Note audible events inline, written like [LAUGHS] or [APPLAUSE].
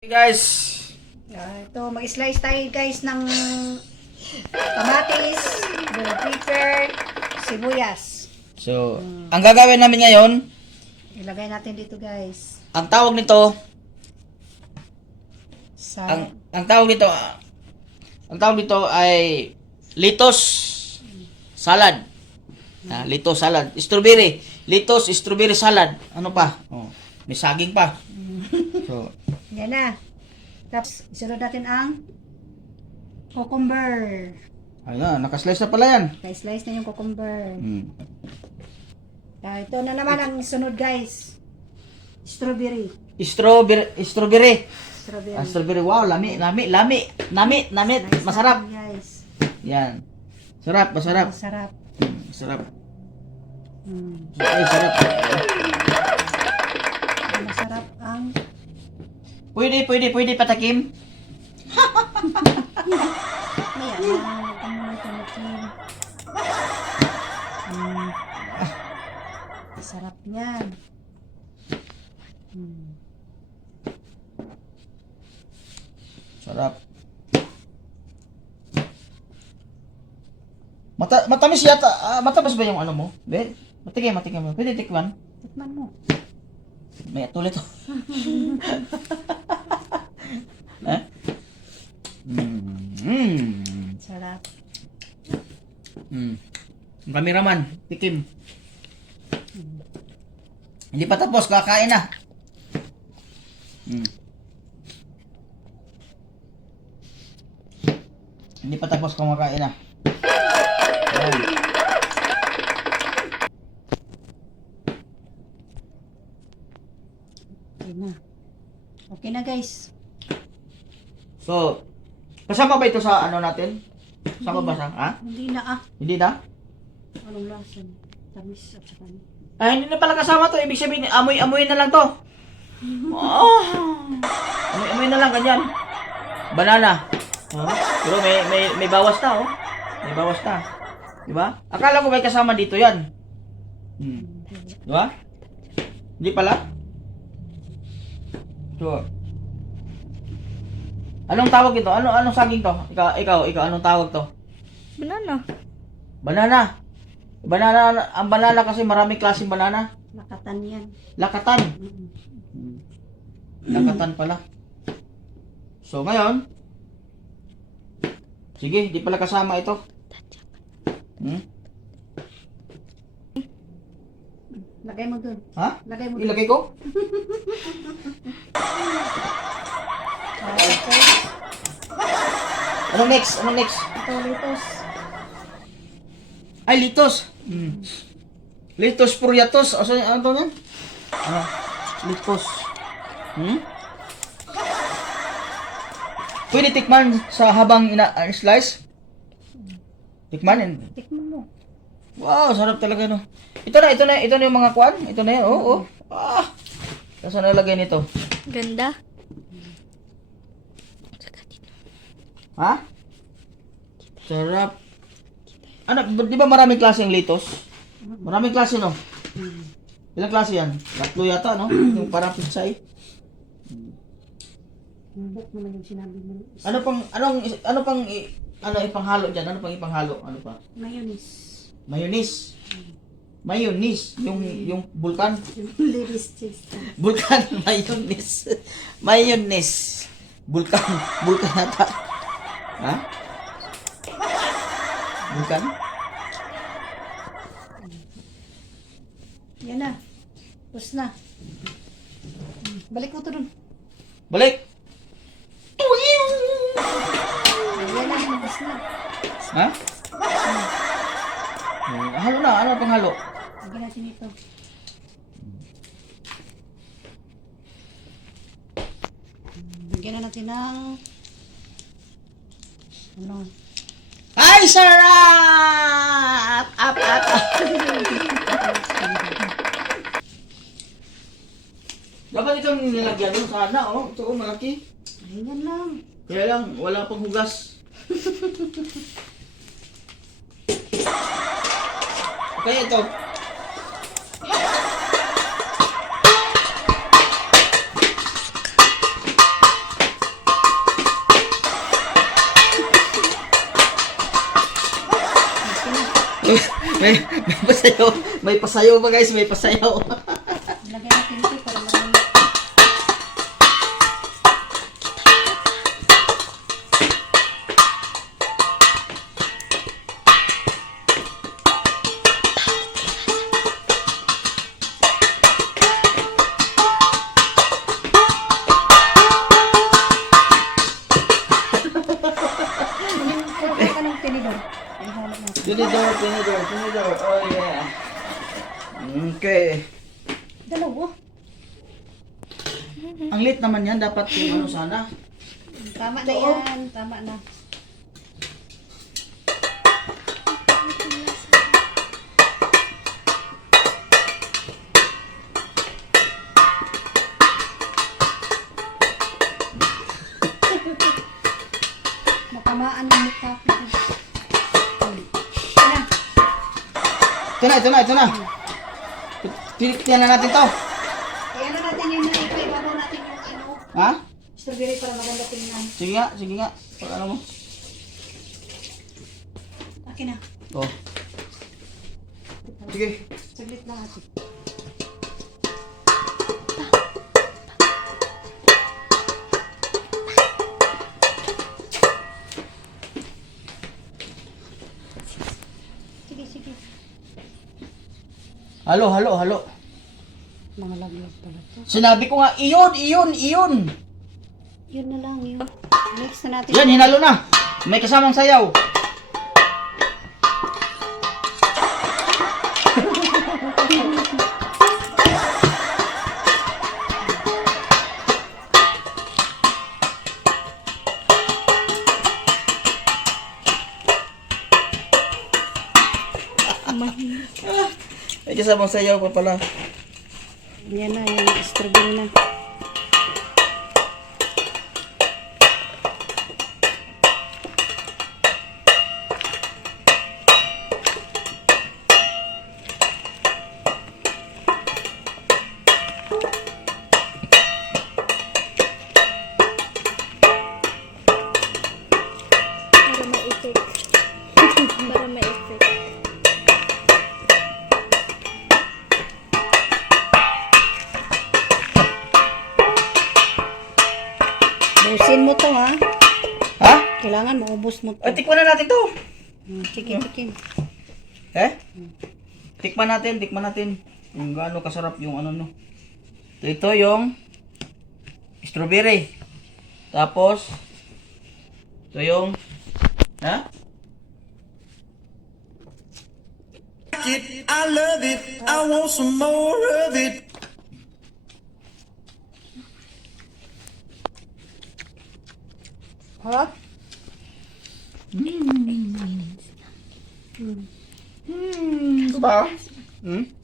Hey guys, Ah, ito, mag-slice tayo guys ng kamatis, bell pepper, sibuyas. so ang gagawin namin ngayon, Ilagay natin dito guys. ang tawag nito, Sa ang ang tawag nito, ah, ang tawag nito ay litos salad. Ah, litos salad, strawberry, litos strawberry salad. Ano pa? Oh, may saging pa. [LAUGHS] So, yan na. Tapos, isunod natin ang cucumber. ayun na, nakaslice na pala yan. Slice na yung cucumber. Hmm. Ah, ito na naman ang sunod guys. Strawberry. Strawberry, strawberry. Strawberry. Ah, strawberry. Wow, lami, lami, lami, lami, lami, Slice masarap. natin, guys. Yan. Sarap, masarap. Masarap. Hmm, Sarap. Hmm. Ay, sarap. Masarap ang Pwede, pwede, pwede patakim. Mm. Sarap niyan. Mm. Sarap. Mata matamis yata. Ah, matamis ba yung ano mo? Be, matigay, matigay mo. Pwede tikman. Tikman mo. May tulit to. [LAUGHS] ha? Mm. Mm. Sarap. Mm. Ang kameraman, tikim. Hindi pa tapos, kakain na. Mm. Hindi pa tapos kumakain na. Ayan. Okay na. Okay na guys. So, kasama ba ito sa ano natin? Kasama ba sa, ha? Hindi na ah. Hindi na? Anong lasa? Tamis at saka Ay, hindi na pala kasama to. Ibig sabihin, amoy-amoy na lang to. Oh. Amoy-amoy na lang, ganyan. Banana. Huh? Pero may, may, may bawas na, oh. May bawas na. Di ba? Akala ko may kasama dito yan. Hmm. Di ba? Hindi pala? So, anong tawag ito? Ano, anong saging to? Ikaw, ikaw, ikaw, anong tawag to? Banana. Banana. Banana, ang banana kasi maraming klaseng banana. Lakatan yan. Lakatan. Mm. Lakatan pala. So ngayon, sige, di pala kasama ito. Hmm? Lagay mo dun. Ha? Lagay mo dun. Ilagay ko? [LAUGHS] Ah, ito. Anong next? Anong next? Ito, litos. Ay, litos. Hmm. Litos puryatos. O, saan- ano to yan? Ano? Litos. Hmm? Pwede tikman sa habang ina uh, slice? Tikman and Tikman mo. Wow, sarap talaga no. Ito na, ito na, ito na yung mga kwan. Ito na yan. Oo, oh, oh. Ah. Saan nalagay nito? Ganda. Ha? Sarap. Ano, di ba maraming klase ang litos? Maraming klase, no? Ilang klase yan? Tatlo yata, no? [CLEARS THROAT] Yung parang pizza eh. Buk mo na yung sinabi mo. Ano pang, anong, ano pang, i- ano ipanghalo dyan? Ano pang ipanghalo? Ano pa? Mayonnaise. Mayonnaise. Mayonnaise. Yung, yung vulkan. Yung cheese. Vulkan, [LAUGHS] mayonnaise. Mayonnaise. Vulkan. Vulkan [LAUGHS] ata. Ha? Vulkan? Yan na. Tapos na. Balik mo to dun. Balik! Yan na, tapos na. Ha? Hmm, halo na. Ano pang halo? Lagyan natin ito. Lagyan na natin ng ano, Ay, sarap! Up, up, up. Dapat itong nilagyan mo sana, oh. Ito, oh, malaki. ayan lang. Kaya lang, wala pang hugas. [LAUGHS] okay, ito. May, may pasayaw. May pasayaw ba guys? May pasayaw. Lagyan natin ito para marami. Kuha ka ng tinidor. Ihulog natin. tinidor, tinidor, tinidor. Oh yeah. Okay. Dalawa. Ang late naman yan. Dapat yung ano sana. Tama na yan. Tama na. Ito na, ito na, ito na. Tiniktiyan na natin to. Kaya na natin yung naipay. Bago natin yung ano. Ha? Strawberry para maganda tingnan. Sige nga, sige nga. Pag ano mo. Akin na. Oh. Sige. Saglit lang ate. Halo, halo, halo. Mga laglag pala to. Sinabi ko nga, iyon, iyon, iyon. Yun na lang yun. Mix na natin. Yan, hinalo na. May kasamang sayaw. May kasamang sayaw pa pala. Yan na, yung strawberry na. Busin mo to ha. Ha? Kailangan maubos mo to. Ay, tikman na natin to. Hmm, Chicken, chicken. Eh? Tikman natin, tikman natin. Kung gaano kasarap yung ano no. Ito, ito yung strawberry. Tapos, ito yung, ha? I love it. I want some more of it. Harap? Hmm? Hmm? Hmm.